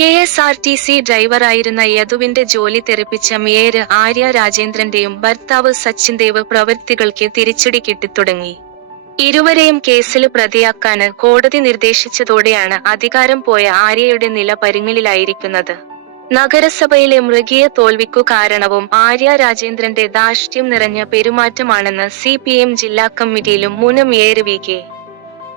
KSRTC ഡ്രൈവറായിരുന്ന യദുവിന്റെ ജോലി തെറിപ്പിച്ച mayor Arya രാജേന്ദ്രന്റെയും ഭർത്താവ് സച്ചിൻ ദേവ് പ്രവൃത്തികൾക്ക് തിരിച്ചടി കിട്ടിത്തുടങ്ങി. ഇരുവരെയും കേസിൽ പ്രതിയാക്കാൻ കോടതി നിർദ്ദേശിച്ചതോടെയാണ് അധികാരം പോയ ആര്യയുടെ നില പരുങ്ങലിലായിരിക്കുന്നത്. നഗരസഭയിലെ മൃഗീയ തോൽവിക്കു കാരണവും ആര്യ രാജേന്ദ്രന്റെ ധാർഷ്ട്യം നിറഞ്ഞ പെരുമാറ്റമാണെന്ന് CPM ജില്ലാ കമ്മിറ്റിയിലും മുൻ മേയർ VK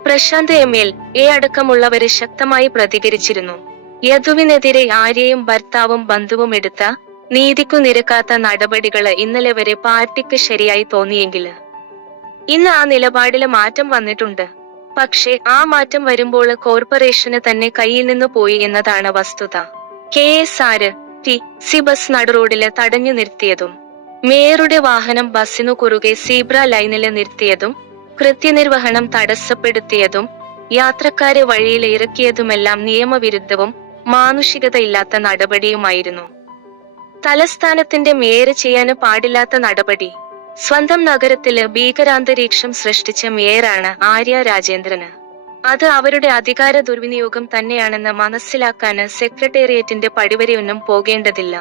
പ്രശാന്ത് MLA അടക്കമുള്ളവര് ശക്തമായി പ്രതികരിച്ചിരുന്നു. യദുവിനെതിരെ ആര്യയും ഭർത്താവും ബന്ധുവും എടുത്ത നീതിക്കു നിരക്കാത്ത നടപടികള് ഇന്നലെ വരെ പാർട്ടിക്ക് ശരിയായി തോന്നിയെങ്കില് ഇന്ന് ആ നിലപാടില് മാറ്റം വന്നിട്ടുണ്ട്. പക്ഷേ ആ മാറ്റം വരുമ്പോൾ കോർപ്പറേഷന് തന്നെ കയ്യിൽ നിന്ന് പോയി എന്നതാണ് വസ്തുത. KSRTC ബസ് നടുറോഡില് തടഞ്ഞു നിർത്തിയതും മേയറുടെ വാഹനം ബസ്സിനു കുറുകെ സീബ്ര ലൈനില് നിർത്തിയതും കൃത്യനിർവഹണം തടസ്സപ്പെടുത്തിയതും യാത്രക്കാരെ വഴിയിൽ ഇറക്കിയതുമെല്ലാം നിയമവിരുദ്ധവും മാനുഷികതയില്ലാത്ത നടപടിയുമായിരുന്നു. തലസ്ഥാനത്തിന്റെ മേയർ ചെയ്യാന് പാടില്ലാത്ത നടപടി. സ്വന്തം നഗരത്തില് ഭീകരാന്തരീക്ഷം സൃഷ്ടിച്ച മേയറാണ് ആര്യ രാജേന്ദ്രന്. അത് അവരുടെ അധികാര ദുർവിനിയോഗം തന്നെയാണെന്ന് മനസ്സിലാക്കാന് സെക്രട്ടേറിയറ്റിന്റെ പടിവരെയൊന്നും പോകേണ്ടതില്ല.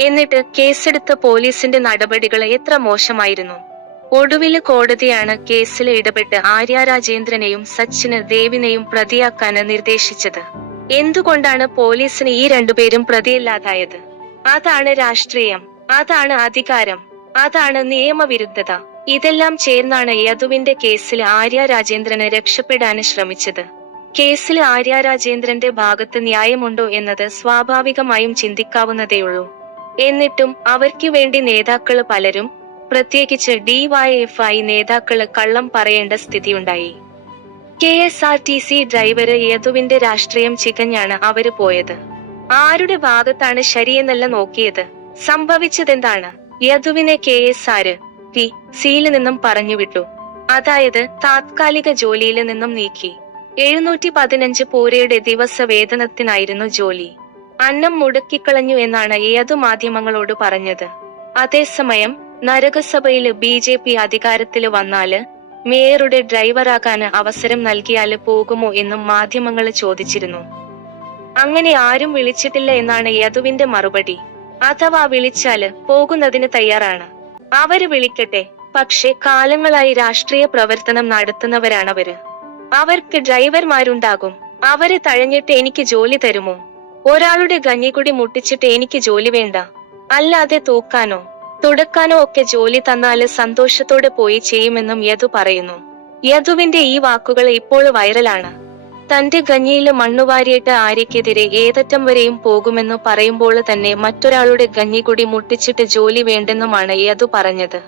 എന്നിട്ട് കേസെടുത്ത പോലീസിന്റെ നടപടികൾ എത്ര മോശമായിരുന്നു. ഒടുവില് കോടതിയാണ് കേസിൽ ഇടപെട്ട് ആര്യ രാജേന്ദ്രനെയും സച്ചിന് ദേവിനെയും പ്രതിയാക്കാന് നിർദ്ദേശിച്ചത്. എന്തുകൊണ്ടാണ് പോലീസിന് ഈ രണ്ടുപേരും പ്രതിയില്ലാതായത്? അതാണ് രാഷ്ട്രീയം, അതാണ് അധികാരം, അതാണ് നിയമവിരുദ്ധത. ഇതെല്ലാം ചേർന്നാണ് യദുവിന്റെ കേസിൽ ആര്യ രാജേന്ദ്രന് രക്ഷപ്പെടാന് ശ്രമിച്ചത്. കേസിൽ ആര്യ രാജേന്ദ്രന്റെ ഭാഗത്ത് ന്യായമുണ്ടോ എന്നത് സ്വാഭാവികമായും ചിന്തിക്കാവുന്നതേയുള്ളൂ. എന്നിട്ടും അവർക്ക് വേണ്ടി നേതാക്കള് പലരും, പ്രത്യേകിച്ച് DYFI നേതാക്കള് കള്ളം പറയേണ്ട സ്ഥിതിയുണ്ടായി. KSRTC ഡ്രൈവര് യദുവിന്റെ രാഷ്ട്രീയം ചികഞ്ഞാണ് അവര് പോയത്. ആരുടെ ഭാഗത്താണ് ശരിയെന്നല്ല നോക്കിയത്. സംഭവിച്ചതെന്താണ്? യദുവിനെ KSRTCയിൽ നിന്നും പറഞ്ഞുവിട്ടു. അതായത് താത്കാലിക ജോലിയിൽ നിന്നും നീക്കി. 715 പൂരയുടെ ദിവസ വേതനത്തിനായിരുന്നു ജോലി. അന്നം മുടക്കിക്കളഞ്ഞു എന്നാണ് യദു മാധ്യമങ്ങളോട് പറഞ്ഞത്. അതേസമയം നഗരസഭയില് BJP അധികാരത്തില് വന്നാല് മേയറുടെ ഡ്രൈവറാകാന് അവസരം നൽകിയാല് പോകുമോ എന്നും മാധ്യമങ്ങള് ചോദിച്ചിരുന്നു. അങ്ങനെ ആരും വിളിച്ചിട്ടില്ല എന്നാണ് യദുവിന്റെ മറുപടി. അഥവാ വിളിച്ചാല് പോകുന്നതിന് തയ്യാറാണ്. അവര് വിളിക്കട്ടെ. പക്ഷേ കാലങ്ങളായി രാഷ്ട്രീയ പ്രവർത്തനം നടത്തുന്നവരാണവര്. അവർക്ക് ഡ്രൈവർമാരുണ്ടാകും. അവരെ തഴഞ്ഞിട്ട് എനിക്ക് ജോലി തരുമോ? ഒരാളുടെ കഞ്ഞിക്കുടി മുട്ടിച്ചിട്ട് എനിക്ക് ജോലി വേണ്ട. അല്ലാതെ തൂക്കാനോ തുടക്കാനോ ഒക്കെ ജോലി തന്നാല് സന്തോഷത്തോടെ പോയി ചെയ്യുമെന്നും യദു പറയുന്നു. യദുവിന്റെ ഈ വാക്കുകൾ ഇപ്പോൾ വൈറലാണ്. തന്റെ കഞ്ഞിയില് മണ്ണുവാരിയിട്ട് ആര്യക്കെതിരെ ഏതറ്റം വരെയും പോകുമെന്നു പറയുമ്പോൾ തന്നെ മറ്റൊരാളുടെ കഞ്ഞിക്കുടി മുട്ടിച്ചിട്ട് ജോലി വേണ്ടെന്നുമാണ് യദു പറഞ്ഞത്.